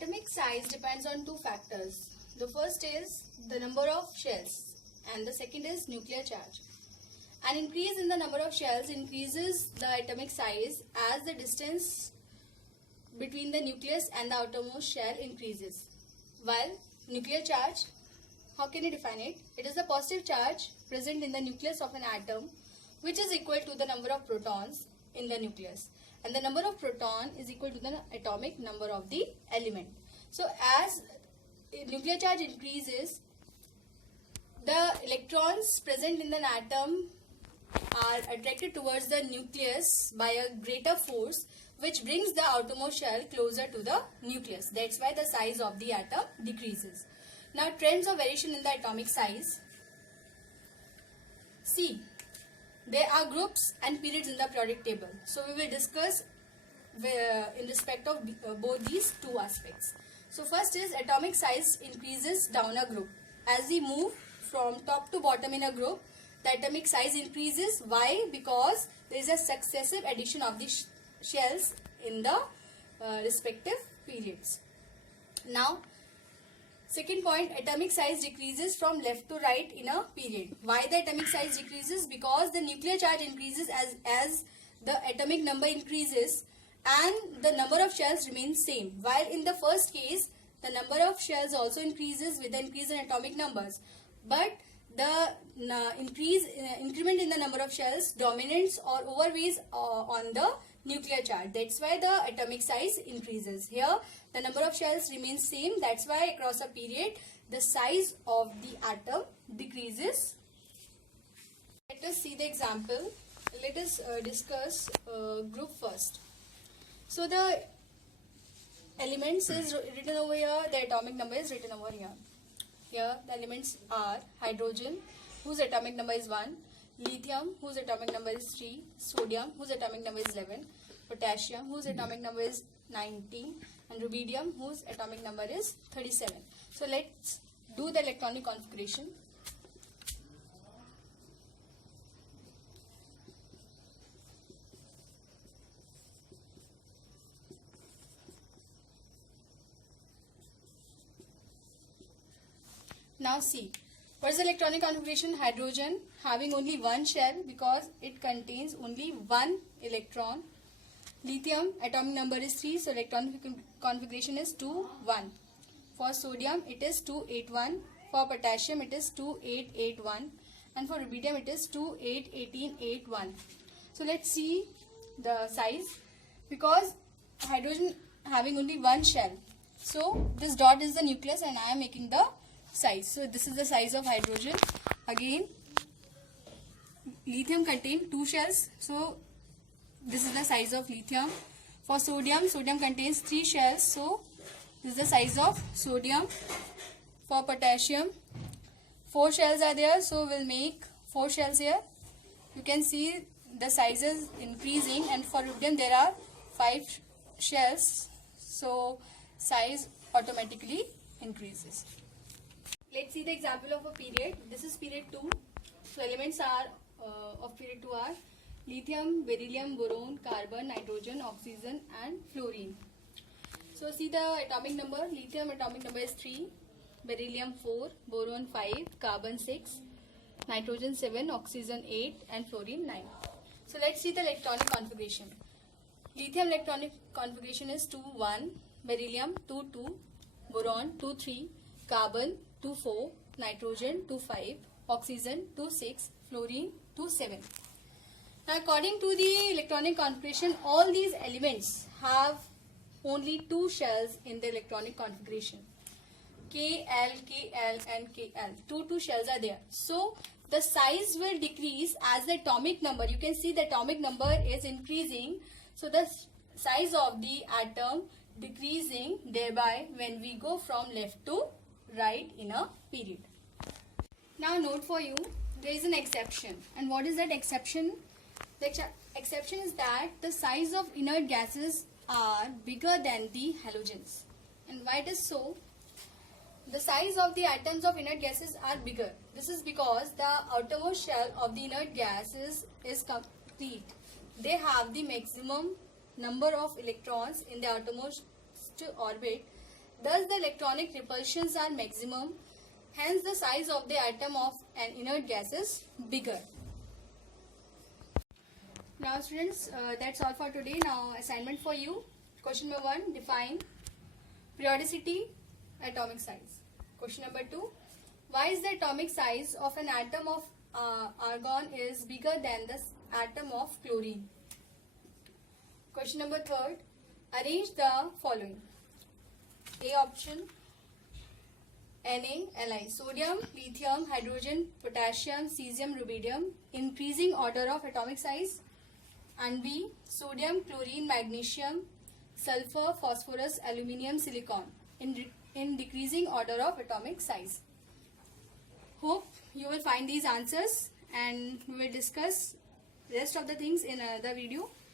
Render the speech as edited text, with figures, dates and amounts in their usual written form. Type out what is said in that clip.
atomic size depends on two factors. The first is the number of shells and the second is nuclear charge. An increase in the number of shells increases the atomic size as the distance between the nucleus and the outermost shell increases. While nuclear charge, how can you define it? It is the positive charge present in the nucleus of an atom which is equal to the number of protons in the nucleus, and the number of proton is equal to the atomic number of the element. So as nuclear charge increases, the electrons present in an atom are attracted towards the nucleus by a greater force, which brings the outermost shell closer to the nucleus. That's why the size of the atom decreases. Now, trends of variation in the atomic size. See, there are groups and periods in the periodic table. So we will discuss in respect of both these two aspects. So first is atomic size increases down a group. As we move from top to bottom in a group, the atomic size increases. Why? Because there is a successive addition of the shells in the respective periods. Now, second point, atomic size decreases from left to right in a period. Why the atomic size decreases? Because the nuclear charge increases as the atomic number increases and the number of shells remains same. While in the first case, the number of shells also increases with the increase in atomic numbers. But the increment in the number of shells dominates or overweighs on the nuclear charge. That's why the atomic size increases. Here the number of shells remains same. That's why across a period the size of the atom decreases. Let us see the example. Let us discuss group first. So the elements is written over here, the atomic number is written over here. Here the elements are hydrogen, whose atomic number is 1, lithium, whose atomic number is 3, sodium, whose atomic number is 11, potassium, whose atomic number is 19, and rubidium, whose atomic number is 37. So let's do the electronic configuration. Now see, what is the electronic configuration? Hydrogen having only one shell because it contains only one electron. Lithium atomic number is 3, so electronic configuration is 2, 1. For sodium it is 2, 8, 1. For potassium it is 2, 8, 8, 1. And for rubidium it is 2, 8, 18, 8, 1. So let's see the size. Because hydrogen having only one shell, so this dot is the nucleus and I am making the size. So this is the size of hydrogen. Again, lithium contains 2 shells, so this is the size of lithium. For sodium, sodium contains 3 shells, so this is the size of sodium. For potassium, 4 shells are there, so we'll make 4 shells here. You can see the size is increasing, and for rubidium there are 5 shells, so size automatically increases. Let's see the example of a period. This is period 2. So elements are of period 2 are lithium, beryllium, boron, carbon, nitrogen, oxygen and fluorine. So see the atomic number. Lithium atomic number is 3, beryllium 4, boron 5, carbon 6, nitrogen 7, oxygen 8 and fluorine 9. So let's see the electronic configuration. Lithium electronic configuration is 2, 1, beryllium 2, 2, boron 2, 3, carbon 2, 4, nitrogen 2, 5, oxygen 2, 6, fluorine 2, 7. Now according to the electronic configuration, all these elements have only 2 shells in the electronic configuration. KL, KL and KL. Two shells are there. So the size will decrease as the atomic number. You can see the atomic number is increasing. So the size of the atom decreasing thereby when we go from left to right in a period. Now note for you, there is an exception. And what is that exception? The exception is that the size of inert gases are bigger than the halogens. And why it is so? The size of the atoms of inert gases are bigger. This is because the outermost shell of the inert gases is complete. They have the maximum number of electrons in the outermost orbit. Thus the electronic repulsions are maximum, hence the size of the atom of an inert gas is bigger. Now students, that's all for today. Now assignment for you. Question number 1, define periodicity, atomic size. Question number 2, why is the atomic size of an atom of argon is bigger than the atom of chlorine? Question number 3, arrange the following. A option, Na, Li, sodium, lithium, hydrogen, potassium, cesium, rubidium, increasing order of atomic size. And B, sodium, chlorine, magnesium, sulfur, phosphorus, aluminium, silicon, in decreasing order of atomic size. Hope you will find these answers, and we will discuss rest of the things in another video.